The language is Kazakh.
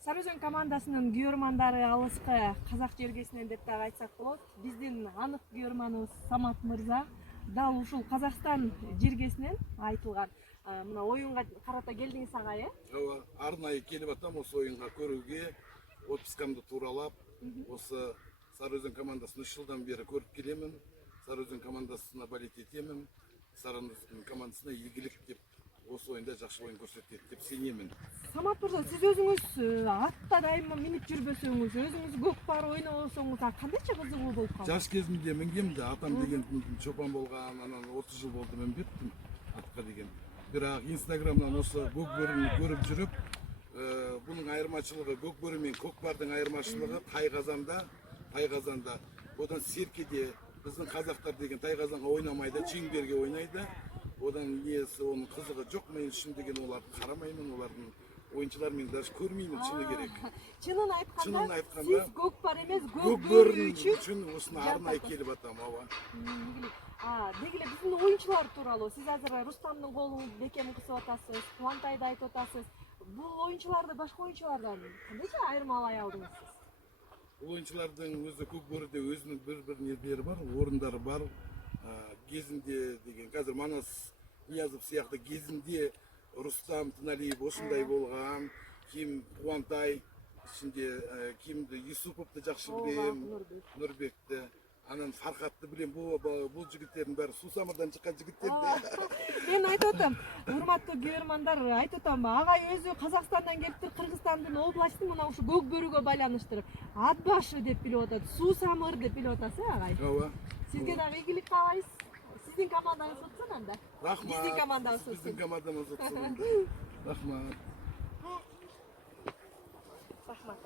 Сарыөзөн командасынын күйөрмандары алыскы казак жергесинен деп дагы айтсак болот. Биздин анык күйөрманыбыз Самат мырза дал ушул Казакстан жергесинен айтылган мына оюнга карата келдиңиз агай, Ооба, арнайы келип атам осы оюнга көрүүгө, отпускамды тууралап, осы Сарыөзөн командасын 3 жылдан бери көрүп келемин. Сарыөзөн командасына болеть этемин. Сарыөзөн командасына ийгилик деп осы оюнда жакшы оюн көрсөтөт деп сенемин. Самат мырза, сиз өзүңүз атта дайыма минип жүрбөсөңүз, өзүңүз көкпар ойнобосоңуз, кандайча кызыгуу болуп калды? Жаш кезимде мингем да, атам деген чопан болгон, анан 30 жыл болду мен беттим атка деген. Бирок Инстаграмдан осы көкбөрүнү көрүп жүрүп, bunun ayırmaçılığı, gökbörü мен көкпардың айырмашылығы Тайқазанда, одан Серкеде, біздің қазақтар деген Тайқазанға ойнамайды, Чеңберге ойнайды. Одан несі, оның қызығы жоқ, мен шын деген оларды қарамаймын, олардың ойыншылар мен даже көрмеймін, шыны керек. Чынын айтканда, айтқанда, сиз көкпар эмес, көкбөрү үчүн осыны арнайы келип атам, ооба. Дегиле биздин оюнчулар тууралуу, сиз азыр Рустамдын колун бекем кысып атасыз, Кубантайды айтып атасыз. Бул оюнчуларды башка оюнчулардан кандайча айырмалай алдыңыз сиз? Бул оюнчулардын өзү көкбөрүдө өзүнүн бир нерлери бар, орундары бар. Кезинде деген азыр Манас Ниязов сыяктуу кезинде Рустам Тыналиев ушундай болгон, ким Кубантай, ичинде кимди Юсуповду жакшы билем, Нурбекти. Анан Фархатты билем, бул жигиттердин баары Суусамырдан чыккан жигиттер да. Мен айтып атам, урматтуу күйөрмандар, айтып атам, агай өзү Казакстандан келиптир, Кыргызстандын областын мына ушу көкбөрүгө байланыштырып, ат башы деп билип атат, Суусамыр деп билип атасыз, агай? Ооба. Сизге дагы ийгилик каалайбыз. Сиздин командаңыз утсун анда. Рахмат. Биздин командабыз утсун. Биздин командабыз утсун. Рахмат. Рахмат.